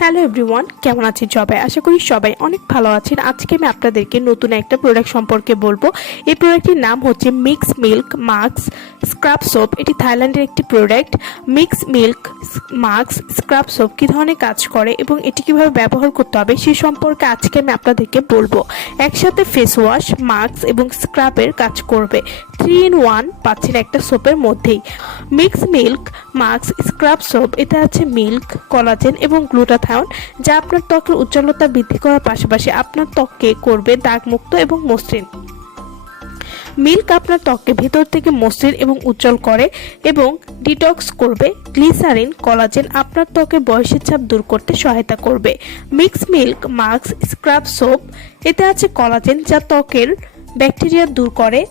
Hello everyone, কেমন আছেন সবাই? আশা করি সবাই অনেক ভালো আছেন। আজকে আমি আপনাদেরকে নতুন একটা প্রোডাক্ট সম্পর্কে বলবো। এই প্রোডাক্টটির নাম হচ্ছে mix milk mask scrub soap. এটি থাইল্যান্ডের একটি product. Mix milk mask scrub soap কী ধরনের কাজ করে এবং এটি কীভাবে ব্যবহার করতে হবে সে সম্পর্কে আজকে আমি আপনাদেরকে বলবো। একসাথে ফেস ওয়াশ, মাস্ক এবং স্ক্রাবের কাজ করবে। 3 in 1 পাচ্ছেন একটা সোপের মধ্যেই। Mix milk mask scrub soap, এটা আছে মিল্ক, কলাজেন এবং গ্লুটাথায়ন, যা আপনার ত্বকের উজ্জ্বলতা বৃদ্ধি করার পাশাপাশি আপনার ত্বককে করবে দাগমুক্ত এবং মসৃণ। মিল্ক আপনার ত্বককে ভেতর থেকে মসৃণ এবং উজ্জ্বল করে এবং ডিটক্স করবে। গ্লিসারিন, কলাজেন আপনার ত্বকের বয়সের ছাপ দূর করতে সহায়তা করবে। Mix milk mask scrub soap, এতে আছে কলাজেন, যা ত্বকের ব্যাকটেরিয়া দূর করে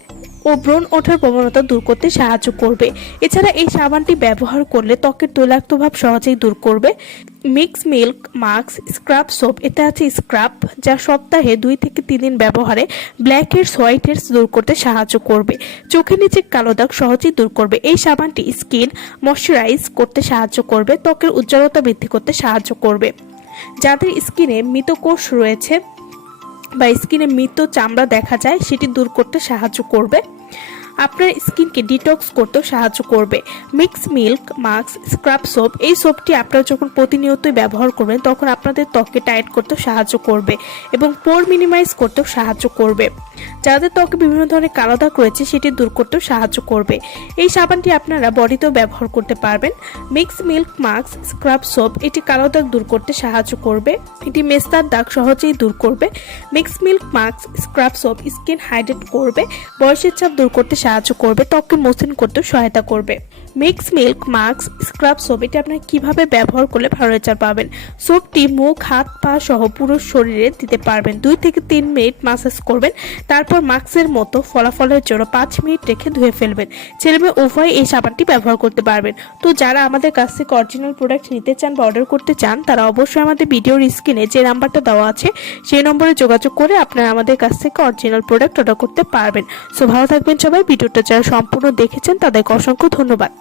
ও ব্রণ ওঠার প্রবণতা দূর করতে সাহায্য করবে। এছাড়া এই সাবানটি ব্যবহার করলে ত্বকের তৈলাক্ত ভাব সহজেই দূর করবে। Mix milk mask scrub soap, এতে আছে স্ক্রাব, যা সপ্তাহে 2 থেকে 3 দিন ব্যবহারে ব্ল্যাক হেডস হোয়াইট হেডস দূর করতে সাহায্য করবে। চোখের নিচে কালো দাগ সহজেই দূর করবে। এই সাবানটি স্কিন ময়শ্চারাইজ করতে সাহায্য করবে, ত্বকের উজ্জ্বলতা বৃদ্ধি করতে সাহায্য করবে। যাদের স্কিনে মৃত কোষ রয়েছে বা স্কিনে মৃত চামড়া দেখা যায়, সেটি দূর করতে সাহায্য করবে। আপনার স্কিনকে ডিটক্স করতেও সাহায্য করবে। Mix milk mask scrub soap, এই সোপটি আপনারা যখন প্রতিনিয়তই ব্যবহার করবেন তখন আপনাদের ত্বককে টাইট করতেও সাহায্য করবে এবং পোর মিনিমাইজ করতেও সাহায্য করবে। যাদের ত্বকে বিভিন্ন ধরনের কালো দাগ রয়েছে সেটি দূর করতেও সাহায্য করবে। এই সাবানটি আপনারা বডিতেও ব্যবহার করতে পারবেন। Mix milk mask scrub soap, এটি কালো দাগ দূর করতে সাহায্য করবে। এটি মেস্তার দাগ সহজেই দূর করবে। Mix milk mask scrub soap skin hydrate করবে, বয়সের ছাপ দূর করতে সাহায্য করবে, ত্বককে মসৃণ করতেও সহায়তা করবে। Mix milk mask scrub soap, এটি আপনারা কিভাবে ব্যবহার করলে ভালো রেজাল্ট পাবেন? সোপটি মুখ, হাত, পা সহ পুরো শরীরে দিতে পারবেন। 2 থেকে 3 মিনিট মাসাজ করবেন, তারপর মাস্কের মতো ফলাফলের জন্য 5 মিনিট রেখে ধুয়ে ফেলবেন। ছেলে মেয়ে উভয় এই সাবানটি ব্যবহার করতে পারবেন। তো যারা আমাদের কাছ থেকে অরিজিনাল প্রোডাক্ট নিতে চান বা অর্ডার করতে চান, তারা অবশ্যই আমাদের ভিডিওর স্ক্রিনে যে নাম্বারটা দেওয়া আছে সেই নম্বরে যোগাযোগ করে আপনারা আমাদের কাছ থেকে অরিজিনাল প্রোডাক্ট অর্ডার করতে পারবেন। সো ভালো থাকবেন সবাই। ভিডিওটা যারা সম্পূর্ণ দেখেছেন তাদেরকে অসংখ্য ধন্যবাদ।